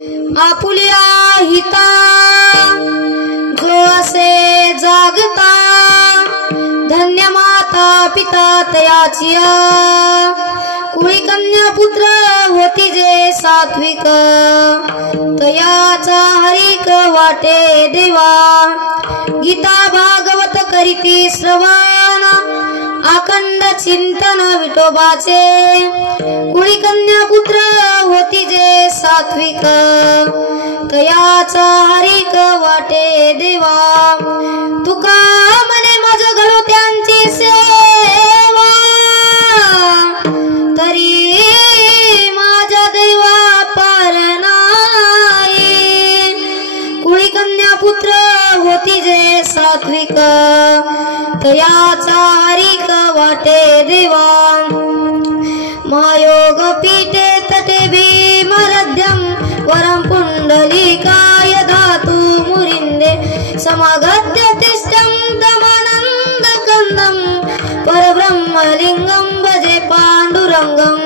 आपुल्या हिता जो असे जागता धन्य माता पिता तयाची कुळी कन्या पुत्र होती जे सात्विक तयाचा हरिक वाटे देवा गीता भागवत करीती श्रवण अखंड चिंतन विठोबाचे कुळी कन्या पुत्र होती जे सात्विक तयाचा हरिक वाटे देवा तुका मने मज घडो त्यांची सेवा तरी माझ्या देवा पार नाही कुळी कन्या पुत्र होती जे सात्विक तयाचा हरिक वाटे देवा महायोग पीठे तटे भीमरध्यम वरम पुंडलिकाय धातु मुरिंदे समागत्य तिष्ठं तमानंद कंदं परब्रह्मलिंगं भजे पांडुरंगं।